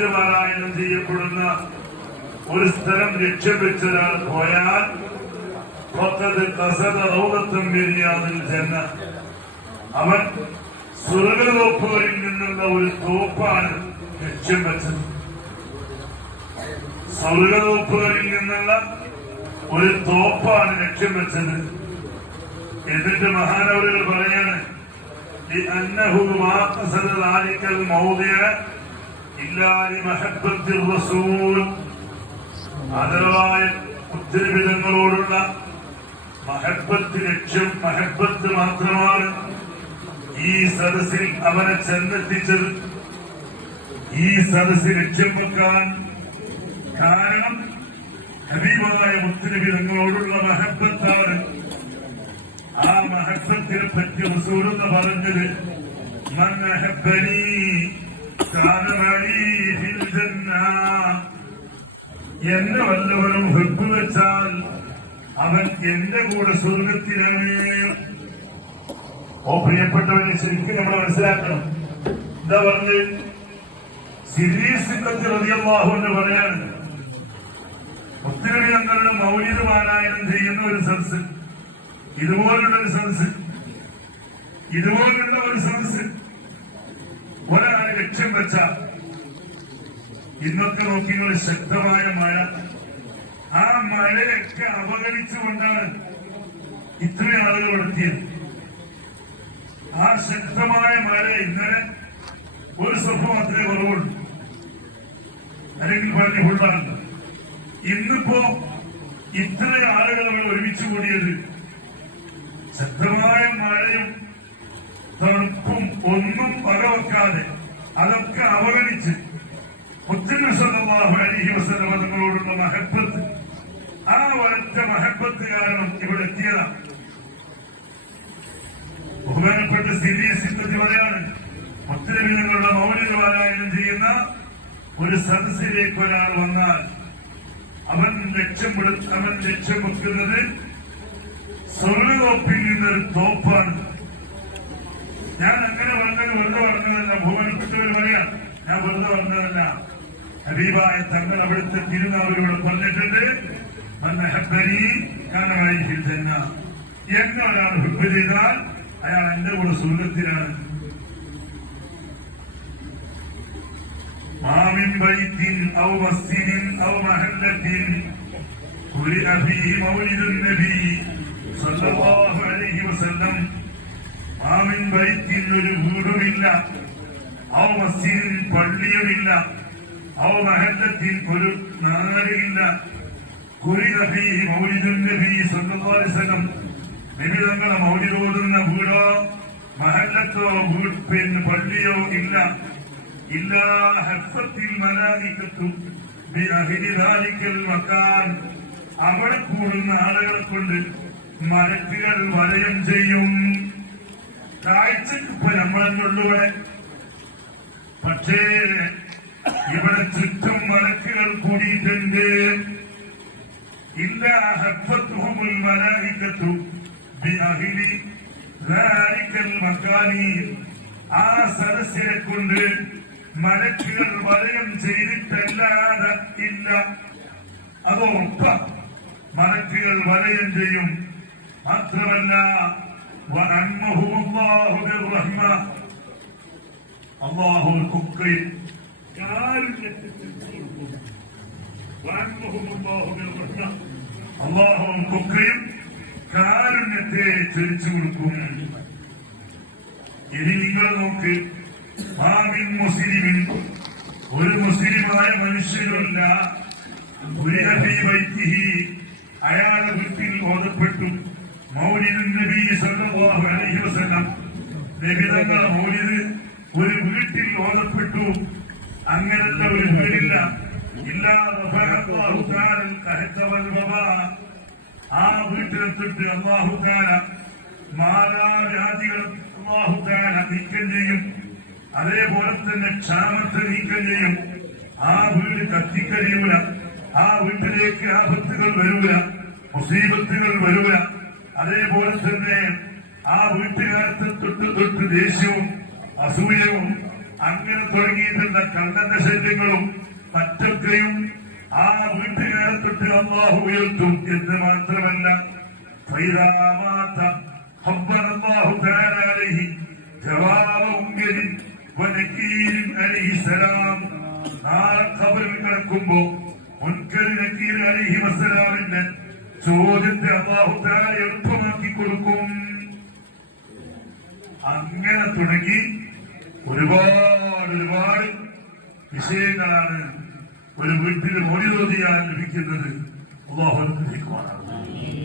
മൗലിദ് പാരായണം ചെയ്യപ്പെടുന്ന ഒരു സ്ഥലം ലക്ഷ്യം വെച്ചൊരാൾ പോയാൽ അവൻ സ്വർഗതോപ്പുകളിൽ നിന്നുള്ള ഒരു തോപ്പാണ് ലക്ഷ്യം വെച്ചത്. സ്വർഗതോപ്പുകളിൽ നിന്നുള്ള ഒരു തോപ്പാണ് ലക്ഷ്യം വെച്ചത്. എന്നിട്ട് മഹാനവരുകൾ പറയാണ്, ആദരവായ ഉത്തരവിധങ്ങളോടുള്ള മഹബത്ത് ലക്ഷ്യം, മഹബത്ത് മാത്രമാണ് ഈ സദസ്സിൽ അവനെ ചെന്നെത്തിച്ചത്. ഈ സദസ്സിൽ ലക്ഷ്യം വെക്കാൻ കാരണം ഹബീബായ മുത്തനബിതങ്ങളോടുള്ള മഹബത്താണ്. ആ മഹബത്തിനെ പറ്റി റസൂലെന്ന് പറഞ്ഞത്, മൻ അഹബ്ബനി കാന മഅീ ഫിൽ ജന്ന, എന്നെ വല്ലവരും ഹബ്ബ് വെച്ചാൽ അവൻ എന്റെ കൂടെ സ്വർഗത്തിലാണ്. ഓ പ്രിയപ്പെട്ടവരെ, ശരിക്കും നമ്മൾ മനസ്സിലാക്കണം. എന്താ പറഞ്ഞത്? സിദ്ദീഖ് റളിയല്ലാഹു അൻഹു പറയാണ്, മുത്തനബി തങ്ങളുടെ മൗലിദ് പാരായണം ചെയ്യുന്ന ഒരു സദസ്സ്, ഇതുപോലുള്ള ഒരു സദസ്സ് ഒരാൾ ലക്ഷ്യം വെച്ച, ഇന്നൊക്കെ നോക്കിയുള്ള ശക്തമായ മഴ, ആ മഴയൊക്കെ അവഗണിച്ചുകൊണ്ടാണ് ഇത്രയും ആളുകൾ എത്തിയത്. ആ ശക്തമായ മഴ ഇന്നലെ ഒരു സ്വപ്ന മാത്രമേ കുറവുള്ളൂ, അല്ലെങ്കിൽ പറഞ്ഞ ഫുള്ളാണ്. ഇന്നിപ്പോ ഇത്ര ആളുകൾ ഒരുമിച്ച് കൂടിയത് ശക്തമായ മഴയും തണുപ്പും ഒന്നും വകവെക്കാതെ അതൊക്കെ അവഗണിച്ച് മുത്തനബി സല്ലല്ലാഹു അലൈഹി വസല്ലം തങ്ങളോടുള്ള മഹബത്ത്, ആ ഒരൊറ്റ മഹബത്ത് കാരണം ഇവിടെ എത്തിയതാണ്. ബഹുമാനപ്പെട്ട സിദ്ദീഖ് പറയാണ്, മുത്തനബി തങ്ങളുടെ മൗലിദ് പാരായണം ചെയ്യുന്ന ഒരു സദസ്സിലേക്ക് ഒരാൾ വന്നാൽ അവൻ ലക്ഷ്യം വെക്കുന്നത് സ്വർണ്ണതോപ്പിൽ നിന്നൊരു തോപ്പാണ്. ഞാൻ അങ്ങനെ പറഞ്ഞത് വെറുതെ പറഞ്ഞതല്ല, ബഹുമാനപ്പെട്ടവർ പറയാം, ഞാൻ വെറുതെ പറഞ്ഞതല്ല. ഹബീബായ തങ്ങൾ അവിടുത്തെ തിരുനാളിലൂടെ പറഞ്ഞിട്ടുണ്ട്, മൻ അഹബ്ബനി കാന മഅീ ഫിൽ ജന്ന, എന്നെ ഒരാൾ ഹബ്ബ് ചെയ്താൽ അയാൾ എന്റെ കൂടെ സ്വർഗ്ഗത്തിലാണ്. മാ മിൻ ബൈത്തിൻ ഔ മസ്ജിദിൻ ഔ മഹല്ലത്തിൻ ഖുരിഅ ഫീഹി മൗലിദുൻ നബി സല്ലല്ലാഹു അലൈഹി വസല്ലം. മാ മിൻ ബൈത്തിൻ, ഒരു വീടുമില്ല, ഔ മസ്ജിദിൻ, പള്ളിയുമില്ല, ഔ മഹല്ലത്തിൻ, ഒരു നാടുമില്ല, ഖുരിഅ ഫീഹി മൗലിദുൻ നബി സല്ലല്ലാഹു അലൈഹി വസല്ലം, നബി തങ്ങളെ മൗലിദ് ഓതുന്ന വീടോ മഹല്ലത്തോ പള്ളിയോ ഇല്ല, ഇല്ലാ ഹഫത്തിൽ മലായികത്തു ബിഅഹ്ലി ദാലികൽ മകാൻ, അവിടെ കൂടുന്ന ആളുകളെ കൊണ്ട് മലക്കുകൾ വലയം ചെയ്യും. കാഴ്ചക്ക് ഇപ്പൊ നമ്മളെന്നുള്ളൂ ഇവിടെ, പക്ഷേ ഇവിടെ ചുറ്റും മലക്കുകൾ കൂടിയിട്ടുണ്ട്. ഇല്ലാ ഹഫത്തുഹുൽ മലായികത്തു ബിഅഹ്ലി ദാലികൽ മകാനി, ആ സദസ്സിനെ കൊണ്ട് മലക്കുകൾ വലയം ചെയ്തിട്ടല്ലാതെ ഇല്ല. അതോർപ്പ മലക്കുകൾ വലയം ചെയ്യും. മാത്രമല്ല അല്ലാഹു കുക്കയും കാരുണ്യത്തെ ചൊരിച്ചു കൊടുക്കും. ഇനി നിങ്ങൾ നോക്ക്, മുസ്ലിമിൻ, ഒരു മുസ്ലിമായ മനുഷ്യരല്ല, അയാളുടെ വീട്ടിൽ ഓതപ്പെട്ടു മൗലിദുൻ നബി സല്ലല്ലാഹു അലൈഹി വസല്ലം, നബി തങ്ങളുടെ മൗലിദ് ഒരു വീട്ടിൽ ഓതപ്പെട്ടു. അങ്ങനത്തെ ഒരു വീടില്ല. ഇല്ലാ റഫഅല്ലാഹു തആല ഖഹത വൽ വബാ, ആ വീട്ടിലെത്തിട്ട് അല്ലാഹു തആല മാരാവ്യാധികൾ അല്ലാഹു തആല നീക്കം ചെയ്യും. അതേപോലെ തന്നെ ക്ഷാമത്തെ നീക്കം ചെയ്യും. ആ വീട് കത്തിക്കരിയൂല, ആ വീട്ടിലേക്ക് ആപത്തുകൾ വരൂല, മുസീബത്തുകൾ വരൂല. അതേപോലെ തന്നെ ആ വീട്ടുകാരത്തെ തൊട്ട് ദേഷ്യവും അസൂയവും അങ്ങനെ തുടങ്ങിയിട്ടുള്ള കണ്ണന്റെ ശല്യങ്ങളും മറ്റൊക്കെയും ആ വീട്ടുകാരെ തൊട്ട് അള്ളാഹു ഉയർത്തും എന്ന് മാത്രമല്ല ഫൈദാമാത ഹബ്ബറല്ലാഹു തആല അലൈഹി ജവാബ ഉംഗരി വനകീർ അലൈഹിസ്സലാം നാളെ ഖബറിൽ കിടക്കുമ്പോ മുൻകർ നകീർ അലൈഹിസ്സലാമിന്റെ ചോദ്യത്തെ അള്ളാഹു തആല എളുപ്പമാക്കി കൊടുക്കും. അങ്ങനെ തുടങ്ങി ഒരുപാട് വിഷയങ്ങളാണ് ഒരു വീട്ടിൽ മൗലിദ് ഓതിയാൽ ലഭിക്കുന്നത്. അല്ലാഹു അനുഗ്രഹിക്കുമാറാകട്ടെ.